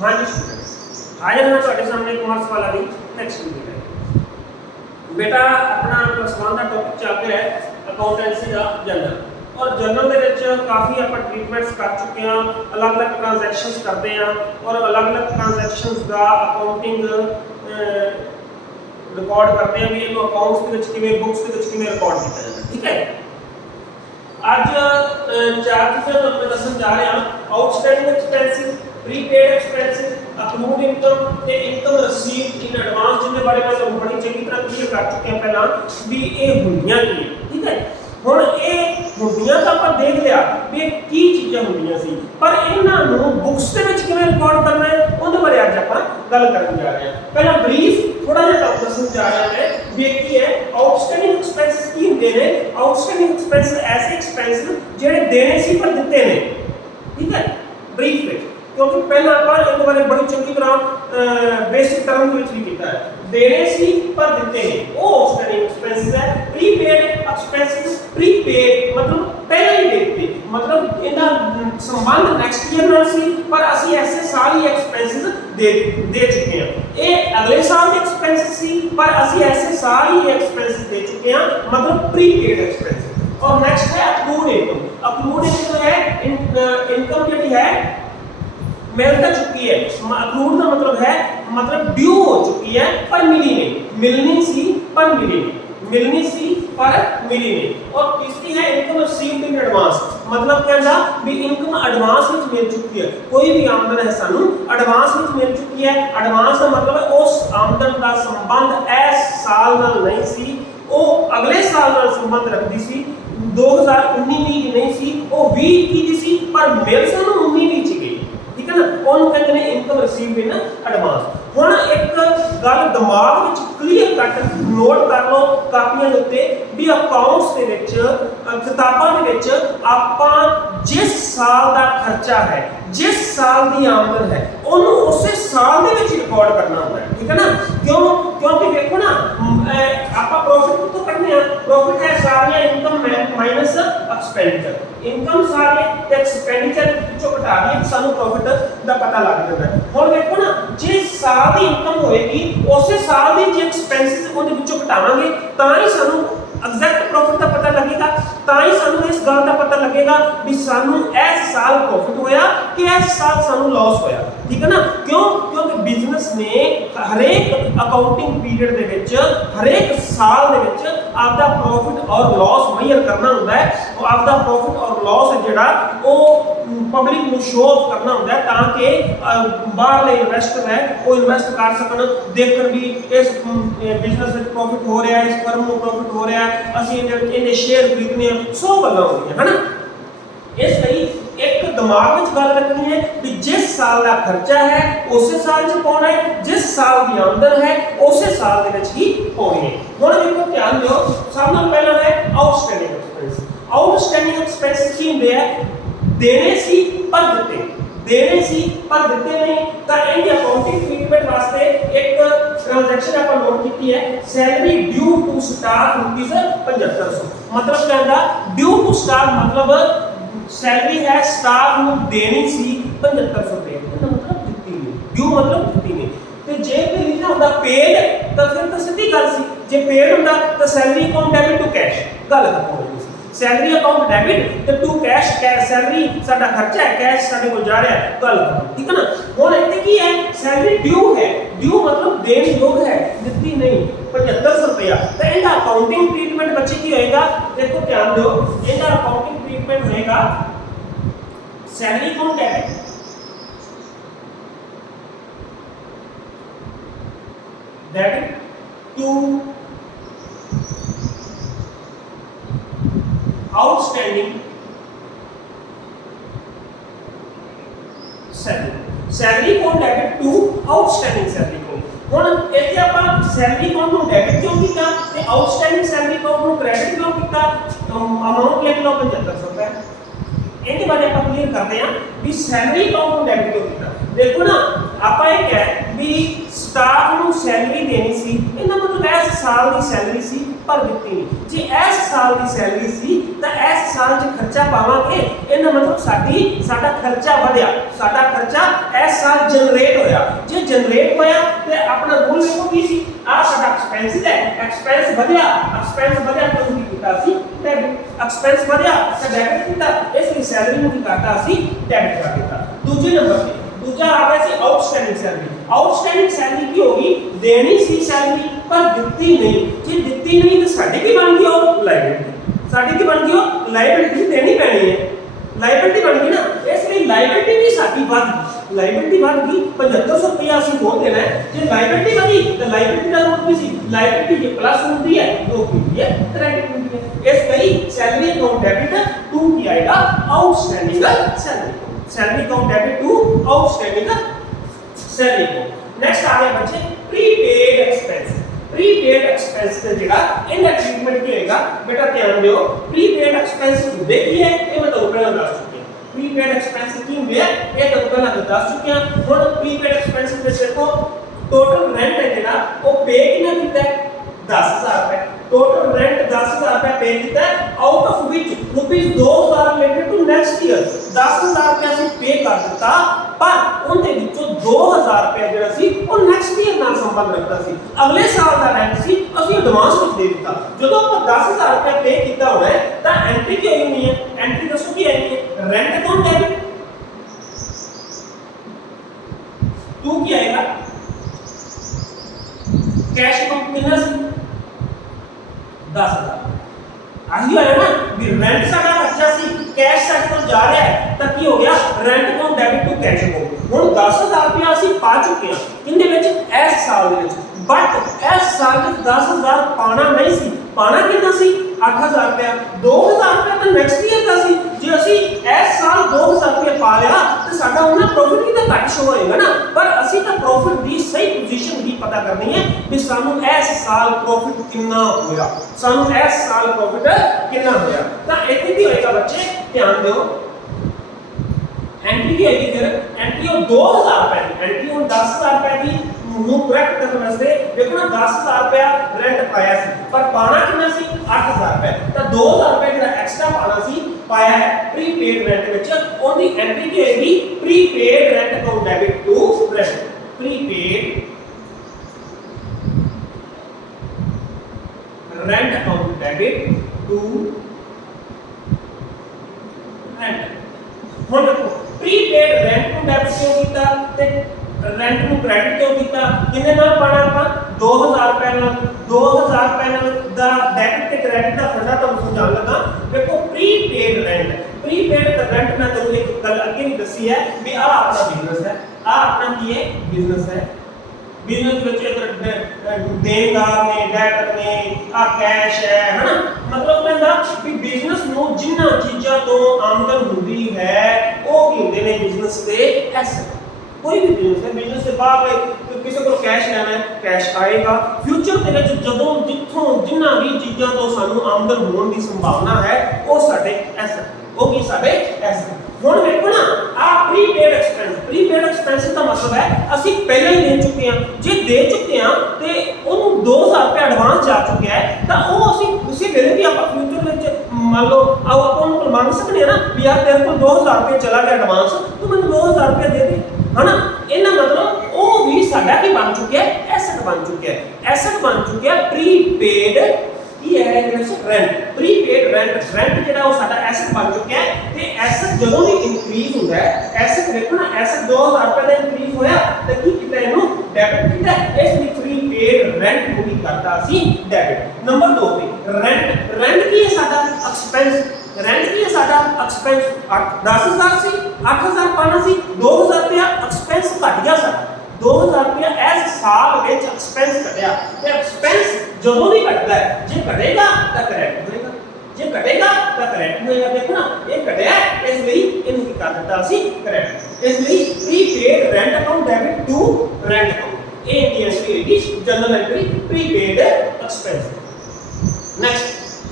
हाँ जी स्टूडेंट्स, हाजिर हाँ ਤੁਹਾਡੇ ਸਾਹਮਣੇ कॉमर्स वाला भी नेक्स्ट वीडियो है। बेटा अपना +1 ਦਾ ਟੌਪਿਕ ਚੱਲ ਰਿਹਾ ਹੈ ਅਕਾਊਂਟੈਂਸੀ ਦਾ ਜਨਰਲ और ਜਨਰਲ ਦੇ ਵਿੱਚ ਕਾਫੀ ਆਪਾਂ ਟ੍ਰੀਟਮੈਂਟਸ ਕਰ ਚੁੱਕੇ ਹਾਂ, ਅਲੱਗ-ਅਲੱਗ ਟ੍ਰਾਂਜੈਕਸ਼ਨਸ ਕਰਦੇ ਹਾਂ ਔਰ ਅਲੱਗ-ਅਲੱਗ ਟ੍ਰਾਂਜੈਕਸ਼ਨਸ ਦਾ ਅਕਾਊਂਟਿੰਗ ਰਿਕਾਰਡ ਕਰਦੇ ਹਾਂ ਵੀ ਇਹਨੂੰ ਅਕਾਊਂਟਸ ਦੇ ਵਿੱਚ ਕਿਵੇਂ ਬੁੱਕਸ ਦੇ ਵਿੱਚ ਕਿਵੇਂ ਰਿਕਾਰਡ ਕੀਤਾ ਜਾਂਦਾ। ਠੀਕ ਹੈ, ਅੱਜ ਚਾਰ ਚੀਜ਼ਾਂ ਤੁਹਾਨੂੰ ਦੱਸਣ ਜਾ ਰਿਹਾ ਹਾਂ। Outstanding expenses, prepaid expenses, accrued income ते इनकम रिसीव्ड इन एडवांस, जिनके बारे में हम बड़ी चंगी तरह क्लियर कर चुके हैं पहला भी ये हुंदियां की है। ठीक है, हुण ये हुंदियां तो आप देख लिया भी की चीज़ां हुंदियां सी, पर इन्हां नूं बुक्स दे विच किवें रिकॉर्ड करना है उहदे बारे अज आपां गल करन जा रहे हैं। पहला ब्रीफ थोड़ा जिहा टॉपिक दस्सण जा रहा है भी की है आउटस्टैंडिंग एक्सपेंसेस की हुंदे ने। आउटस्टैंडिंग एक्सपेंसेस ऐसे एक्सपेंसेस जिहड़े देने सी पर दित्ते ने। ठीक है, ब्रीफ विच क्योंकि पहला आप एक बारे बड़ी चंगी तरह बेसिक टर्म में भी किया है, देने सी पर देते हैं वो आउटस्टैंडिंग एक्सपेंसेस है। प्रीपेड एक्सपेंसेस, प्रीपेड मतलब पहले ही देते, मतलब इनका संबंध नेक्स्ट ईयर नाल सी पर असि ऐसे साल ही एक्सपेंसेस दे चुके हैं। ये अगले साल के एक्सपेंसेस सी पर असि ऐसे साल ही एक्सपेंसेस दे चुके हैं, मतलब प्रीपेड एक्सपेंसेस। और नेक्स्ट है अक्रूड इनकम। अक्रूड इनकम है इनकम जो है मिल तो चुकी है, अक्रूड का मतलब है मतलब ड्यू हो चुकी है पर मिली नहीं, मिलनी सी पर मिली नहीं, मिलनी सी पर मिली नहीं। और तीसरी है इनकम रिसीव्ड इन एडवांस, मतलब कहता भी इनकम एडवांस में मिल चुकी है। कोई भी आमदन है सानू एडवांस में मिल चुकी है। एडवांस का मतलब है उस आमदन का संबंध इस साल नाल नहीं सी, वो अगले साल नाल संबंध रखती सी। 2019 की नहीं सी, वो 20 की सी पर मिल सानू 19 ची गई। ठीक है ना, ਉਹਨੂੰ ਕਹਿੰਦੇ ਨੇ ਇਨਕਮ ਰਿਸੀਵਡ ਇਨ ਐਡਵਾਂਸ। ਹੁਣ ਇੱਕ ਗੱਲ ਦਿਮਾਗ ਵਿੱਚ ਕਲੀਅਰ ਕੱਟ ਨੋਟ ਕਰ ਲਓ ਕਾਪੀਆਂ ਦੇ ਉੱਤੇ ਵੀ ਅਕਾਊਂਟਸ ਦੇ ਵਿੱਚ ਕਿਤਾਬਾਂ ਦੇ ਵਿੱਚ ਆਪਾਂ ਜਿਸ ਸਾਲ ਦਾ ਖਰਚਾ ਹੈ, जिस साल की आमदन है ਉਹਨੂੰ ਉਸੇ ਸਾਲ ਦੇ ਵਿੱਚ ਰਿਕਾਰਡ ਕਰਨਾ ਹੁੰਦਾ ਹੈ। ਠੀਕ ਹੈ ਨਾ, क्योंकि देखो ना ਆਪਾਂ प्रॉफिट तो करने हैं, प्रॉफिट है सारी इनकम माइनस एक्सपेंडिचर, इनकम सारे ते एक्सपेंडिचर ਵਿੱਚੋਂ ਘਟਾ ਦਈਏ ਸਾਨੂੰ प्रॉफिट ਦਾ ਪਤਾ ਲੱਗ ਜਾਂਦਾ ਹੈ। ਹੁਣ ਦੇਖੋ ਨਾ ਜਿਸ ਸਾਲ ਦੀ ਇਨਕਮ ਹੋਏਗੀ ਉਸੇ ਸਾਲ ਦੀ ਜੇ ਐਕਸਪੈਂਸਸ ਉਹਦੇ ਵਿੱਚੋਂ ਘਟਾਵਾਂਗੇ ਤਾਂ ਹੀ ਸਾਨੂੰ एग्जैक्ट प्रॉफिट का पता लगेगा, ताई सानू इस गल का पता लगेगा भी सानू इस साल प्रॉफिट होया कि इस साल सानू लॉस होया। ठीक है ना, क्यों? क्योंकि बिजनेस ने हरेक अकाउंटिंग पीरियड दे विच हरेक साल दे विच आपदा प्रॉफिट और लॉस मेजर करना हुंदा है। और आपदा प्रॉफिट और लॉस जिहड़ा वो पब्लिक ਨੂੰ शो ऑफ करना ਹੁੰਦਾ है ताकि बाहरले इन्वेस्टर है वो इन्वेस्ट कर सकन, देखण भी इस बिजनेस ਵਿੱਚ प्रॉफिट हो रहा है, इस फर्म ਨੂੰ प्रॉफिट हो रहा है, ਅਸੀਂ ਇਹਦੇ ਸ਼ੇਅਰ ਖਰੀਦਨੇ ਆ, ਸੋ ਗੱਲਾਂ ਹੁੰਦੀਆਂ ਹੈ ਨਾ। ਇਸ ਲਈ ਇੱਕ ਦਿਮਾਗ ਵਿੱਚ ਗੱਲ ਰੱਖਣੀ ਹੈ ਕਿ ਜਿਸ ਸਾਲ ਦਾ ਖਰਚਾ ਹੈ ਉਸੇ ਸਾਲ 'ਚ ਪਾਉਣਾ ਹੈ, ਜਿਸ ਸਾਲ ਦੀ ਆਮਦਨ ਹੈ ਉਸੇ ਸਾਲ ਦੇ ਵਿੱਚ ਹੀ ਪਾਉਣੀ ਹੈ। ਹੁਣ ਦੇਖੋ ਧਿਆਨ ਦਿਓ, ਸਭ ਤੋਂ ਪਹਿਲਾਂ ਹੈ ਆਊਟਸਟੈਂਡਿੰਗ ਐਕਸਪੈਂਸ। ਆਊਟਸਟੈਂਡਿੰਗ ਐਕਸਪੈਂਸ ਕੀ ਹੁੰਦੇ ਆ? देने सी पर दिते, देने सी पर दिते नहीं तो इनकी अकाउंटिंग ट्रीटमेंट वास्ते एक ट्रांजैक्शन अपन नोट की है, सैलरी ड्यू टू स्टाफ ₹7500। मतलब कहता ड्यू टू स्टाफ मतलब सैलरी है स्टाफ ਨੂੰ देनी सी ₹7500, मतलब ਦਿੱਤੀ ਨਹੀਂ, ड्यू मतलब ਦਿੱਤੀ ਨਹੀਂ। ਤੇ ਜੇ ਵੀ ਲਿਖਿਆ ਹੁੰਦਾ पेड ਤਾਂ ਫਿਰ ਤਾਂ ਸਿੱਧੀ ਗੱਲ ਸੀ, ਜੇ पेड ਹੁੰਦਾ ਤਾਂ salary account debit to cash, ਗੱਲ ਖਤਮ ਹੋ ਗਈ। सैलरी अकाउंट डेबिट तो टू कैश, सैलरी साडा खर्चा है, कैश साडे को जा रहा है, कल। ठीक है ना, हुण इत्थे की है सैलरी ड्यू है, ड्यू मतलब देन योग है, दित्ती नहीं ₹7500। तो इनका अकाउंटिंग ट्रीटमेंट बच्चे की होएगा, देखो ध्यान दो, इनका अकाउंटिंग ट्रीटमेंट होएगा salary account debit to outstanding salary, salary account debit to outstanding salary account. हुण इत्थे आपां सैलरी अकाउंट ਨੂੰ डेबिट क्यों कीता ते आउटस्टैंडिंग सैलरी अकाउंट ਨੂੰ क्रेडिट क्यों कीता? अमाउंट लिख लो ₹7500। ਇਹਦੇ ਬਾਰੇ ਆਪਾਂ ਕਲੀਅਰ ਕਰਦੇ ਹਾਂ ਵੀ ਸੈਲਰੀ ਅਕਾਊਂਟ ਨੂੰ ਡੈਬਿਟ ਕਿਉਂ ਕੀਤਾ। ਦੇਖੋ ਨਾ ਆਪਾਂ ਇਹ ਕਹਿ ਵੀ ਸਟਾਫ ਨੂੰ ਸੈਲਰੀ ਦੇਣੀ ਸੀ, ਇਹਦਾ ਮਤਲਬ ਇਸ ਸਾਲ ਦੀ ਸੈਲਰੀ ਸੀ ਪਰ ਦਿੱਤੀ ਨਹੀਂ। ਜੇ ਇਸ ਸਾਲ ਦੀ ਸੈਲਰੀ ਸੀ ਤਾਂ ਇਸ ਸਾਲ 'ਚ ਖਰਚਾ ਪਾਵਾਂਗੇ, ਇਹਦਾ ਮਤਲਬ ਸਾਡਾ ਖਰਚਾ ਵਧਿਆ, ਸਾਡਾ ਖਰਚਾ ਇਸ ਸਾਲ ਜਨਰੇਟ ਹੋਇਆ। ਜੇ ਜਨਰੇਟ ਹੋਇਆ ਤੇ ਆਪਣਾ ਰੂਲ ਵੇਖੋ ਕੀ ਸੀ, ਆ ਸਾਡਾ ਐਕਸਪੈਂਸ ਹੈ, ਐਕਸਪੈਂਸ ਵਧਿਆ ਤਾਂ ਕੀ ਕੀਤਾ ਸੀ ਡੈਬਿਟ, ਐਕਸਪੈਂਸ ਵਧਿਆ ਤਾਂ ਡੈਬਿਟ ਕੀਤਾ, ਇਸ ਲਈ ਸੈਲਰੀ ਨੂੰ ਕੀ ਕਰਤਾ ਅਸੀਂ ਡੈਬਿਟ ਕਰ ਦਿੱਤਾ। ਦੂਜੇ ਨੰਬਰ ਤੇ दूजा आ गया सी आउटस्टैंडिंग सैलरी। आउटस्टैंडिंग सैलरी की होगी, देनी सी सैलरी पर दित्ती नहीं, जे दित्ती नहीं तो साडी की बन गई हो लायबिलिटी, साडी की बन गई हो लायबिलिटी, देनी पैनी है, लायबिलिटी बन गई ना, इसलिए लायबिलिटी भी साडी बढ़ गई, लायबिलिटी बढ़ गई 7500 रुपया ਅਸੀਂ ਹੋਰ देना है। जे लायबिलिटी बढ़ी तो लायबिलिटी का रूप भी सी, लायबिलिटी ये प्लस होती है तो होती है क्रेडिट होती है, इसलिए सैलरी अकाउंट डेबिट टू की आएगा outstanding salary, salary account debit to outstanding salary को। नेक्स्ट आ गया बच्चे प्रीपेड एक्सपेंस। प्रीपेड एक्सपेंस ਤੇ ਜਿਹੜਾ ਇਹਦਾ ਟ੍ਰੀਟਮੈਂਟ ਕੀ ਹੋਏਗਾ ਬੇਟਾ ਧਿਆਨ ਦਿਓ। ਪ੍ਰੀਪੇਡ ਐਕਸਪੈਂਸ ਹੁੰਦੇ ਕੀ ਹੈ ਇਹ ਮੈਂ ਤੁਹਾਨੂੰ ਪਹਿਲਾਂ ਦੱਸ ਚੁੱਕਿਆ। ਪ੍ਰੀਪੇਡ ਐਕਸਪੈਂਸ ਕੀ ਹੁੰਦੇ ਆ ਇਹ ਤੁਹਾਨੂੰ ਪਹਿਲਾਂ ਦੱਸ ਚੁੱਕਿਆ। ਹੁਣ ਪ੍ਰੀਪੇਡ ਐਕਸਪੈਂਸ ਦੇ ਦੇਖੋ ਟੋਟਲ ਰੈਂਟ ਹੈ ਜਿਹੜਾ ਉਹ ਪੇ ਕਿੰਨਾ ਕੀਤਾ ਹੈ 10000 रुपए, टोटल रेंट 10000 रुपए पे किया, out of which rupees 2000 related to next year 10000 रुपए ਅਸੀਂ पे कर ਦਿੱਤਾ, ਪਰ ਉਹਦੇ ਵਿੱਚੋਂ 2000 रुपए ਜਿਹੜਾ ਸੀ ਉਹ ਨੈਕਸਟ ਈਅਰ ਨਾਲ ਸੰਬੰਧ ਰੱਖਦਾ ਸੀ, ਅਗਲੇ ਸਾਲ ਦਾ ਰੈਂਟ ਸੀ ਅਸੀਂ ਐਡਵਾਂਸ ਵਿੱਚ ਦੇ ਦਿੱਤਾ। ਜਦੋਂ ਆਪਾਂ 10000 रुपए पे ਕੀਤਾ ਹੋਣਾ ਹੈ ਤਾਂ ਐਂਟਰੀ ਕੀ ਹੋਣੀ ਹੈ, ਐਂਟਰੀ ਦੱਸੋ ਕੀ ਆਏਗੀ ਰੈਂਟ ਅਕਾਊਂਟ ਡੈबिट टू ਕੀ ਆਏਗਾ कैश अकाउंट कितना सी 10000 ਆਹੀ ਹੋਇਆ ਨਾ ਵੀ ਰੈਂਟ ਸਾਡਾ ਖਰਚਾ ਸੀ, ਕੈਸ਼ ਸਾਡੇ ਕੋਲ ਜਾ ਰਿਹਾ ਹੈ ਤਾਂ ਕੀ ਹੋ ਗਿਆ rent account debit to cash account. ਹੁਣ 10000 ਰੁਪਏ ਅਸੀਂ ਪਾ ਚੁੱਕੇ ਹਾਂ ਕਿੰਨੇ ਵਿੱਚ ਇਸ ਸਾਲ ਦੇ ਵਿੱਚ, ਬਟ ਇਸ ਸਾਲ ਵਿੱਚ 10000 ਪਾਣਾ ਨਹੀਂ ਸੀ, ਪਾਣਾ ਕਿੰਨਾ ਸੀ 8000 ਰੁਪਏ, 2000 ਰੁਪਏ ਤਾਂ ਨੈਕਸਟ ਈਅਰ ਦਾ ਸੀ। ਜੇ ਅਸੀਂ ਇਸ ਸਾਲ 2000 ਰੁਪਏ ਪਾ ਲਿਆ ਤੇ ਸਾਡਾ ਉਹਨਾਂ ਪ੍ਰੋਫਿਟ ਵੀ ਤਾਂ ਘੱਟ ਸ਼ੋ ਹੋਏਗਾ ਨਾ, ਪਰ ਅਸੀਂ ਤਾਂ ਪ੍ਰੋਫਿਟ ਦੀ ਸਹੀ ਪੋਜੀਸ਼ਨ ਵੀ ਪਤਾ ਕਰਨੀ ਹੈ ਵੀ ਸਾਨੂੰ ਇਸ ਸਾਲ ਪ੍ਰੋਫਿਟ ਕਿੰਨਾ ਹੋਇਆ, ਸਾਨੂੰ ਇਸ ਸਾਲ ਪ੍ਰੋਫਿਟ ਕਿੰਨਾ ਹੋਇਆ। ਤਾਂ ਇੱਥੇ ਕੀ ਹੋਏਗਾ ਬੱਚੇ ਧਿਆਨ ਦਿਓ, एंट्री की आएगी फिर एंट्री और 2000 रुपए की एंट्री और 10000 रुपए की ਨੂੰ ਕਰੈਕਟ ਕਰਨ ਵਾਸਤੇ ਦੇਖੋ ਨਾ 10000 ਰੁਪਏ ਰੈਂਟ ਪਾਇਆ ਸੀ ਪਰ ਪਾਣਾ ਕਿੰਨਾ ਸੀ 8000 ਰੁਪਏ, ਤਾਂ 2000 ਰੁਪਏ ਜਿਹੜਾ ਐਕਸਟਰਾ ਪਾਣਾ ਸੀ ਪਾਇਆ ਹੈ ਪ੍ਰੀਪੇਡ ਰੈਂਟ ਵਿੱਚ, ਉਹਦੀ ਐਂਟਰੀ ਕੀ ਹੋਏਗੀ prepaid rent account debit to rent, prepaid rent account debit to rent। ਹੁਣ ਦੇਖੋ प्रीपेड rent ਨੂੰ ਡੈਬਿਟ ਕਿਉਂ ਕੀਤਾ ਤੇ rent ਨੂੰ ਕ੍ਰੈਡਿਟ ਕਿਉਂ ਕੀਤਾ, ਕਿੰਨੇ ਨਾਲ ਪਾਣਾ ਆਪਾਂ 2000 ਰੁਪਏ ਨਾਲ, 2000 ਰੁਪਏ ਨਾਲ ਦਾ ਡੈਬਿਟ ਤੇ ਕ੍ਰੈਡਿਟ ਦਾ ਫਰਕ ਤੁਹਾਨੂੰ ਸਮਝਾਉਣ ਲੱਗਾ। ਦੇਖੋ ਪ੍ਰੀਪੇਡ ਰੈਂਟ ਮੈਂ ਤੁਹਾਨੂੰ ਇੱਕ ਗੱਲ ਅੱਗੇ ਵੀ ਦੱਸੀ ਹੈ ਵੀ ਆਹ ਆਪਣਾ ਬਿਜ਼ਨਸ ਹੈ, ਆਹ ਆਪਣਾ ਕੀ ਹੈ ਬਿਜ਼ਨਸ ਹੈ, बिजनेस देनदार ने डेटर ने आ कैश है ना, मतलब कहंदा कि बिजनेस नु जिन्ना चीज़ां तो आमदन हुंदी है वो की हुंदे ने बिजनेस दे एसेट। कोई भी बिजनेस से बाहर किसी को कैश लेना है कैश आएगा, फ्यूचर दे विच जदों जिथों जिन्ना भी चीज़ां तो सानू आमदन होने की संभावना है वो साडे एसेट, वो की साडे एसेट। ਹੁਣ ਵੇਖੋ ਨਾ ਆ ਪ੍ਰੀਪੇਡ ਐਕਸਪੈਂਸ ਦਾ ਮਤਲਬ ਹੈ ਅਸੀਂ ਪਹਿਲਾਂ ਹੀ ਦੇ ਚੁੱਕੇ ਹਾਂ, ਜੇ ਦੇ ਚੁੱਕੇ ਹਾਂ ਤੇ ਉਹਨੂੰ 2000 ਰੁਪਏ ਐਡਵਾਂਸ ਜਾ ਚੁੱਕਿਆ ਹੈ ਤਾਂ ਉਹ ਅਸੀਂ ਉਸੇ ਵੇਲੇ ਵੀ ਆਪਾਂ ਫਿਊਚਰ ਵਿੱਚ ਮੰਨ ਲਓ ਆਪਾਂ ਨੂੰ ਮੰਗ ਸਕਦੇ ਹਾਂ ਨਾ ਵੀ ਯਾਰ ਤੇਰੇ ਕੋਲ 2000 ਰੁਪਏ ਚਲਾ ਗਿਆ ਐਡਵਾਂਸ, ਤੂੰ ਮੈਨੂੰ 2000 ਰੁਪਏ ਦੇ ਦੇ, ਹਨਾ। ਇਹਨਾਂ ਮਤਲਬ ਉਹ ਵੀ ਸਾਡਾ ਕੀ ਬਣ ਚੁੱਕਿਆ ਐਸੈਟ ਬਣ ਚੁੱਕਿਆ ਹੈ, ਐਸੈਟ ਬਣ ਚੁੱਕਿਆ ਪ੍ਰੀਪੇਡ ਕੀ ਹੈ ਰੈਂਟ, ਪ੍ਰੀਪੇਡ ਰੈਂਟ ਜਿਹੜਾ ਉਹ ਸਾਡਾ ਐਸੈਟ ਬਣ ਚੁੱਕਿਆ ਹੈ। ਤੇ ਐਸੈਟ ਜਦੋਂ ਵੀ ਇਨਕਰੀਜ਼ ਹੁੰਦਾ ਹੈ, ਐਸੈਟ ਦੇਖੋ ਨਾ ਐਸੈਟ 2000 ਰੁਪਏ ਦਾ ਇਨਕਰੀਜ਼ ਹੋਇਆ ਤਾਂ ਕੀ ਕੀਤਾ ਇਹਨੂੰ ਡੈਬਿਟ ਕੀਤਾ, ਇਸ ਲਈ ਪ੍ਰੀਪੇਡ ਰੈਂਟ ਨੂੰ ਵੀ ਕਰਤਾ ਅਸੀਂ ਡੈਬਿਟ। ਨੰਬਰ 2 ਤੇ ਰੈਂਟ ਕੀ ਹੈ ਸਾਡਾ ਐਕਸਪੈਂਸ, ਰੈਂਟ ਕੀ ਹੈ ਸਾਡਾ ਐਕਸਪੈਂਸ 10000 ਸੀ 8000 ਪਾਣਾ ਸੀ 2000 ਰੁਪਏ ਐਕਸਪੈਂਸ ਘਟ ਗਿਆ ਸਾਡਾ, 2000 ਰੁਪਏ ਇਸ ਸਾਲ ਵਿੱਚ ਐਕਸਪੈਂਸ ਘਟਿਆ ਤੇ ਐਕਸਪੈਂਸ ਜਦੋਂ ਵੀ ਘਟਦਾ ਹੈ ਜੇ ਘਟੇਗਾ ਤਾਂ ਕਰੈਕਟ ਹੋਏਗਾ, ਜੇ ਘਟੇਗਾ ਤਾਂ ਕਰੈਕਟ ਹੋਏਗਾ। ਦੇਖੋ ਨਾ ਇਹ ਘਟਿਆ ਇਸ ਲਈ ਇਹਨੂੰ ਕੀ ਕਰ ਦਿੱਤਾ ਅਸੀਂ ਕਰੈਕਟ, ਇਸ ਲਈ prepaid rent account debit to rent account, ਇਹ ਦੀ ਐਂਟਰੀ ਹੋਏਗੀ general entry prepaid expense.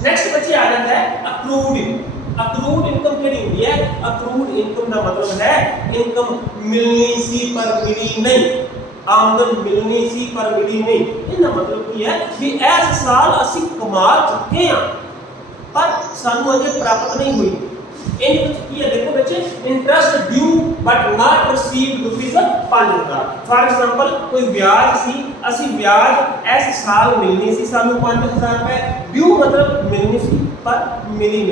Next बच्चे आ जाता है अक्रूड इनकम। अक्रूड इनकम क्या होती है, अक्रूड इनकम का मतलब है इनकम मिलनी सी पर मिली नहीं, आमदन मिलनी सी पर मिली नहीं। इनका मतलब की है कि इस साल ਅਸੀਂ ਕਮਾ ਚੁੱਕੇ ਹਾਂ, पर सानू अजे प्राप्त नहीं हुई। इन की है देखो बच्चे interest due but not received rupees 5000। For example कोई ब्याज सी असि ब्याज इस साल मिलनी सी सानू 5000 रुपए ड्यू मतलब मिलनी सी पर मिली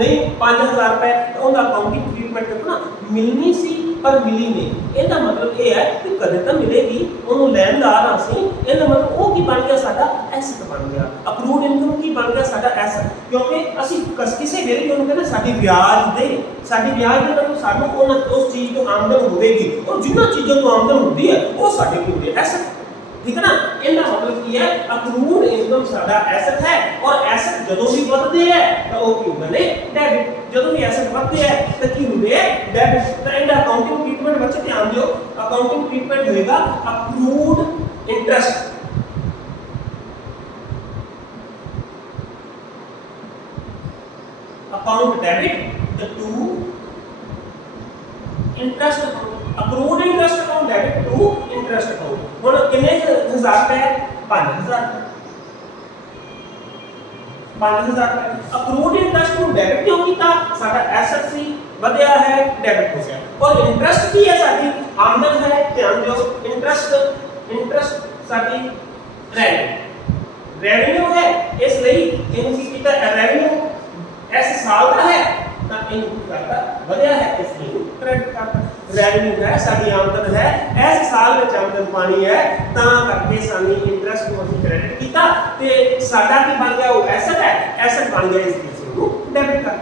नहीं 5000 रुपए तो उनका अकाउंटिंग ट्रीटमेंट देखो ना मिलनी सी पर मिली नहीं। ਇਹਦਾ मतलब ये है कि कदे तो मिलेगी ਉਹਨੂੰ ਲੈਣਦਾਰ ਅਸੀਂ ਇਹਦਾ मतलब ਉਹ ਕੀ ਬਣ ਗਿਆ ਸਾਡਾ ਐਸੈਟ ਬਣ ਗਿਆ। ਅਕਰੂਡ ਇਨਕਮ ਕੀ ਬਣ ਗਿਆ ਸਾਡਾ ਐਸੈਟ ਕਿਉਂਕਿ ਅਸੀਂ ਕਿਸੇ ਵੇਲੇ ਉਹਨੂੰ ਕਹਿੰਦੇ ਸਾਡੀ ਵਿਆਜ ਦੇ ਨਾਲ ਸਾਨੂੰ ਉਹਨਾਂ ਉਸ ਚੀਜ਼ ਤੋਂ ਆਮਦਨ ਹੋਵੇਗੀ ਔਰ ਜਿੰਨਾ ਚੀਜ਼ਾਂ ਤੋਂ ਆਮਦਨ ਹੁੰਦੀ ਹੈ ਉਹ ਸਾਡੇ ਕੋਲ ਹੁੰਦੀ ਹੈ ਐਸੈਟ। ठीक है ना इनका मतलब की है अक्रूड इनकम साडा एसेट है और एसेट जदों भी बढ़ते हैं तो वो की होंगे ने डेबिट जदों भी एसेट बढ़ते हैं तो की होंगे डेबिट। तो इनका अकाउंटिंग ट्रीटमेंट बच्चे ध्यान दियो अकाउंटिंग ट्रीटमेंट होएगा accrued interest account debit the to interest accrued interest account debit to interest account. ਹੁਣ ਕਿੰਨੇ ਹਜ਼ਾਰ ਰੁਪਏ 5000 ਰੁਪਏ ਅਕਰੂਡ ਇੰਟਰਸਟ ਨੂੰ ਡੈਬਿਟ ਕਿਉਂ ਕੀਤਾ ਸਾਡਾ ਐਸੈਟ ਸੀ ਵਧਿਆ ਹੈ ਡੈਬਿਟ ਹੋ ਗਿਆ ਔਰ ਇੰਟਰਸਟ ਕੀ ਹੈ ਸਾਡੀ ਆਮਦਨ ਹੈ। ਧਿਆਨ ਦਿਓ ਇੰਟਰਸਟ ਸਾਡੀ ਰੈਵਨਿਊ ਹੈ ਇਸ ਲਈ ਇਹਨੂੰ ਕੀ ਕੀਤਾ ਰੈਵਨਿਊ ਇਸ ਸਾਲ ਦਾ ਹੈ ਤਾਂ ਇਹਨੂੰ ਕਰਦਾ ਵਧਿਆ ਹੈ ਇਸ ਲਈ ਕ੍ਰੈਡਿਟ ਕਰਦਾ। ਰੈਵਨਿਊ ਹੈ ਸਾਡੀ ਆਮਦਨ ਹੈ ਇਸ ਸਾਲ ਵਿੱਚ ਆਮਦਨ ਪਾਣੀ ਹੈ ਤਾਂ ਕਰਕੇ ਸਾਨੂੰ ਇੰਟਰਸਟ ਨੂੰ ਅਸੀਂ ਕ੍ਰੈਡਿਟ ਕੀਤਾ ਤੇ ਸਾਡਾ ਕੀ ਬਣ ਗਿਆ ਉਹ ਐਸੈਟ ਹੈ ਐਸੈਟ ਬਣ ਗਿਆ ਇਸ ਲਈ ਨੂੰ ਡੈਬਿਟ ਕਰ।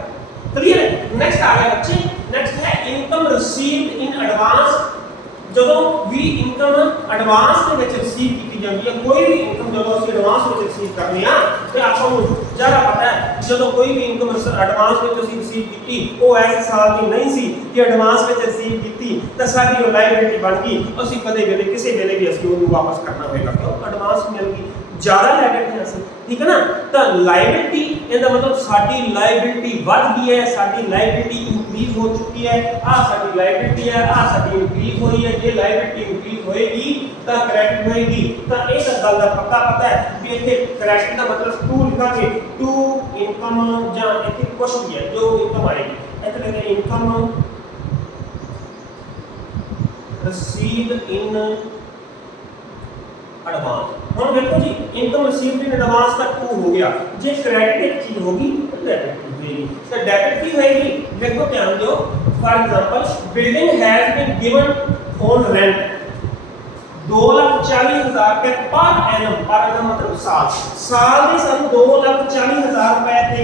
क्लियर है। नेक्स्ट आ गया बच्चे नेक्स्ट है इनकम रिसीव्ड इन एडवांस। ਜਦੋਂ ਵੀ ਇਨਕਮ ਐਡਵਾਂਸ ਦੇ ਵਿੱਚ ਰਿਸੀਵ ਕੀਤੀ ਜਾਂਦੀ ਹੈ ਕੋਈ ਵੀ ਇਨਕਮ ਜਦੋਂ ਅਸੀਂ ਐਡਵਾਂਸ ਵਿੱਚ ਰਿਸੀਵ ਕਰਨੀ ਆ ਤੇ ਆਪਾਂ ਨੂੰ ਜ਼ਿਆਦਾ ਪਤਾ ਹੈ ਜਦੋਂ ਕੋਈ ਵੀ ਇਨਕਮ ਐਡਵਾਂਸ ਵਿੱਚ ਅਸੀਂ ਰਿਸੀਵ ਕੀਤੀ ਉਹ ਇਸ ਸਾਲ ਦੀ ਨਹੀਂ ਸੀ ਕਿ ਐਡਵਾਂਸ ਵਿੱਚ ਰਿਸੀਵ ਕੀਤੀ ਤਾਂ ਸਾਡੀ ਉਹ ਲਾਇਬਿਲਿਟੀ ਬਣ ਗਈ ਅਸੀਂ ਕਦੇ ਵੇਲੇ ਕਿਸੇ ਵੇਲੇ ਵੀ ਅਸੀਂ ਉਹਨੂੰ ਵਾਪਸ ਕਰਨਾ ਹੋਏਗਾ ਕਿਉਂ ਐਡਵਾਂਸ ਮਿਲ ਗਈ ਜ਼ਿਆਦਾ ਲੈ ਬੈਠੇ ਅਸੀਂ ਠੀਕ ਹੈ ਨਾ। ਤਾਂ ਲਾਇਬਿਲਿਟੀ ਇਹਦਾ ਮਤਲਬ ਸਾਡੀ ਲਾਇਬਿਲਿਟੀ ਵੱਧ ਗਈ ਹੈ ਸਾਡੀ ਲਾਇਬਿਲਿਟੀ ਇੰਕਰੀਜ਼ ਹੋ ਚੁੱਕੀ ਹੈ ਆ ਸਾਡੀ ਲਾਇਬਿਲਿਟੀ ਹੈ ਆ ਸਾਡੀ ਇੰਕਰੀਜ਼ ਹੋਈ ਹੈ ਜੇ ਲਾਇਬਿਲਿਟੀ ਇੰਕਰੀਜ਼ ਹੋਏਗੀ ਤਾਂ ਕ੍ਰੈਡਿਟ ਹੋਏਗੀ ਤਾਂ ਇਹ ਤਾਂ ਗੱਲ ਦਾ ਪਤਾ ਹੈ ਵੀ ਇੱਥੇ ਕ੍ਰੈਡਿਟ ਦਾ ਮਤਲਬ ਟੂ ਲਿਖਾਂਗੇ ਟੂ ਇਨਕਮ ਜਾਂ ਇੱਥੇ ਕੁਝ ਵੀ ਹੈ ਜੋ ਇਨਕਮ ਆਏਗੀ ਇੱਥੇ ਲਿਖਾਂਗੇ ਇਨਕਮ received in एडवांस। हम देखो जी इनकम रिसीव्ड इन एडवांस तक टू हो गया जे क्रेडिट एक चीज होगी तो डेबिट की होगी तो डेबिट की होगी देखो ध्यान दो for example building has been given on rent 2,40,000 रुपए पर एनम मतलब साल ਦੇ ਸਾਨੂੰ 2,40,000 रुपए ਤੇ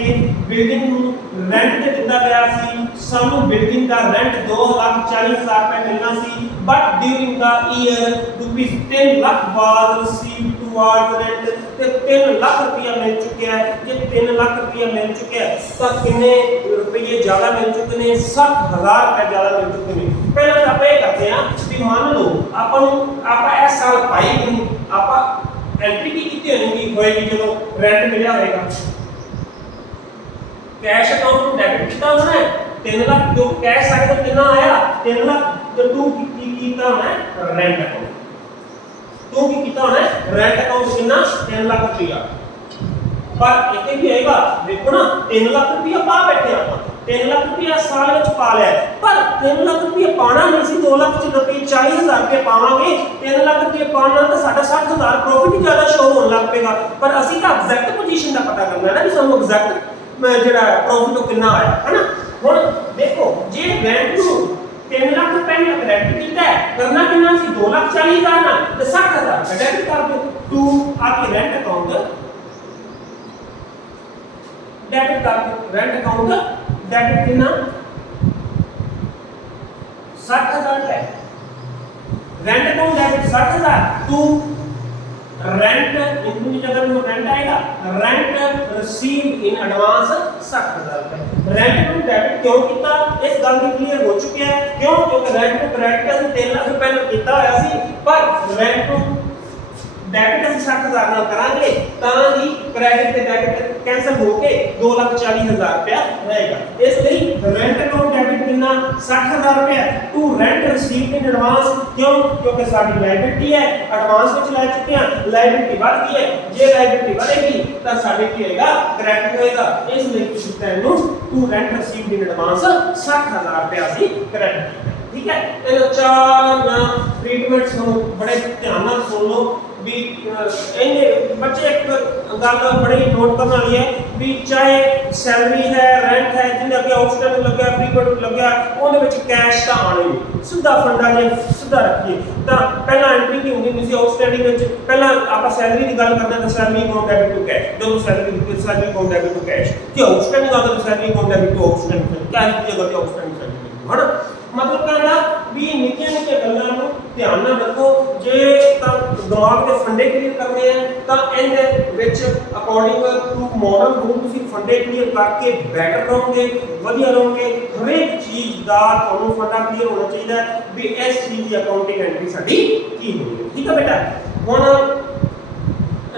ਬਿਲਡਿੰਗ ਨੂੰ ਰੈਂਟ ਤੇ ਦਿੱਤਾ ਗਿਆ ਸੀ ਸਾਨੂੰ ਬਿਲਡਿੰਗ ਦਾ ਰੈਂਟ 2,40,000 रुपए ਮਿਲਣਾ ਸੀ but during the year rupees 3 lakh was received towards rent ਤੇ 3 ਲੱਖ ਰੁਪਇਆ ਮਿਲ ਚੁੱਕਿਆ ਹੈ ਜੇ 3 ਲੱਖ ਰੁਪਇਆ ਮਿਲ ਚੁੱਕਿਆ ਤਾਂ ਕਿੰਨੇ ਰੁਪਏ ਜ਼ਿਆਦਾ ਮਿਲ ਚੁੱਕੇ ਨੇ 60,000 ਰੁਪਏ ਜ਼ਿਆਦਾ ਮਿਲ ਚੁੱਕੇ ਨੇ। ਪਹਿਲਾਂ ਆਪਾਂ ਇਹ ਕਰਦੇ ਹਾਂ ਵੀ ਮੰਨ ਲਓ ਆਪਾਂ ਇਸ ਸਾਲ ਪਾਈ ਨਹੀਂ ਆਪਾਂ एंट्री की कितनी होएगी जो रेंट मिला होएगा कैश अकाउंट में डेबिट कितना होना है 3 लाख जो कैश आया तो कितना आया 3 लाख जो टू की कितना होना है रेंट अकाउंट टू की कितना होना है रेंट अकाउंट कितना 3 लाख रुपया पर इतने भी आएगा देखो ना 3 लाख रुपया पा बैठे आप 3 लाख रुपया साल में पा लिया पर 3 लाख रुपया पाना नहीं सी 2 लाख रुपये 40,000 रुपये पावांगे 3 लाख रुपये पाना तो साडा 60,000 प्रॉफिट ही ज्यादा शो होने लग पेगा पर असि का एग्जैक्ट पोजीशन का पता करना है ना कि सानू एग्जैक्ट जेड़ा प्रॉफिट कितना आया है ना। हुन देखो जे रेंट नु 3 लाख रुपए में रेंट कीता है करना कितना सी 2,40,000 ना तो 60,000 का डेबिट कर दो टू आपके रेंट अकाउंट डेबिट कर दो रेंट अकाउंट डेबिट कितना 60,000 है rent account debit 60,000 to rent income की जगह में रेंट आएगा रेंट रिसीव्ड इन एडवांस 60,000 रुपए। रेंट को डेबिट क्यों किया इस गल की क्लियर हो चुकी है क्यों क्योंकि रेंट को क्रेडिट ਅਸੀਂ 3 ਲੱਖ रुपए ਨਾਲ ਕੀਤਾ ਹੋਇਆ ਸੀ पर रेंट को डेबिट ਅਸੀਂ 60,000 ਨਾਲ ਕਰਾਂਗੇ ਤਾਂ ਹੀ ਕ੍ਰੈਡਿਟ ਤੇ ਡੈਬਿਟ कैंसिल होके 2,40,000 रुपया रहेगा। इस ਲਈ रेंट अकाउंट डेबिट कितना 60000 रुपया to rent received in advance क्यों क्योंकि साडी लायबिलिटी है एडवांस विच ले चुके हैं लायबिलिटी बढ़ गई है जे लायबिलिटी बढ़ेगी तो साडे की होएगा क्रेडिट होएगा इसलिए किसी तैनू to rent received in advance 60000 रुपया सी क्रेडिट ठीक है इन चार ट्रीटमेंट्स हम बड़े ध्यान नाल सुन लो भी इन्हें बच्चे एक गल बड़ी नोट करने वाली है भी चाहे सैलरी है रेंट है जिन्हें अगे आउटस्टैंडिंग लग गया प्रीपेड लग गया उहदे विच कैश तो आने नहीं सीधा फंडा जे सीधा रखिए तो पहला एंट्री की होंदी सी आउटस्टैंडिंग विच पहला आप सैलरी की गल करना तो salary account debit to cash जो salary account debit to cash कि आउटस्टैंडिंग आता तो salary account debit to outstanding cash की जगह पे आउटस्टैंडिंग सैलरी है मतलब कहना भी निक्कियां निक्कियां गल्लां नूं ध्यान नाल रखो जे तां दिमाग दे फंडे क्लियर करने हैं तां इहदे विच अकॉर्डिंग टू मॉडल रूल तुसीं फंडे क्लियर करके बेटर रहोगे वधिया रहोगे हर एक चीज़ दा तुहानूं फंडा क्लियर होना चाहिए भी इस चीज़ की अकाउंटिंग एंट्री साडी की होनी है ठीक है बेटा हुण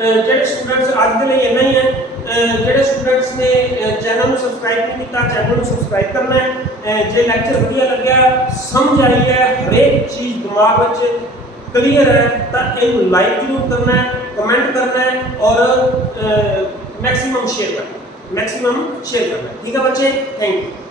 ਜਿਹੜੇ ਸਟੂਡੈਂਟਸ ਅੱਜ ਦੇ ਲਈ ਇੰਨਾ ਹੀ ਹੈ ਜਿਹੜੇ ਸਟੂਡੈਂਟਸ ਨੇ ਚੈਨਲ ਨੂੰ ਸਬਸਕ੍ਰਾਈਬ ਨਹੀਂ ਕੀਤਾ ਚੈਨਲ ਨੂੰ ਸਬਸਕ੍ਰਾਈਬ ਕਰਨਾ ਹੈ ਜੇ ਲੈਕਚਰ ਵਧੀਆ ਲੱਗਿਆ ਸਮਝ ਆਈ ਹੈ ਹਰੇਕ ਚੀਜ਼ ਦਿਮਾਗ ਵਿੱਚ क्लियर है तो इनको लाइक जरूर करना है कमेंट करना है और मैक्सिमम शेयर करना है ठीक है बच्चे थैंक यू।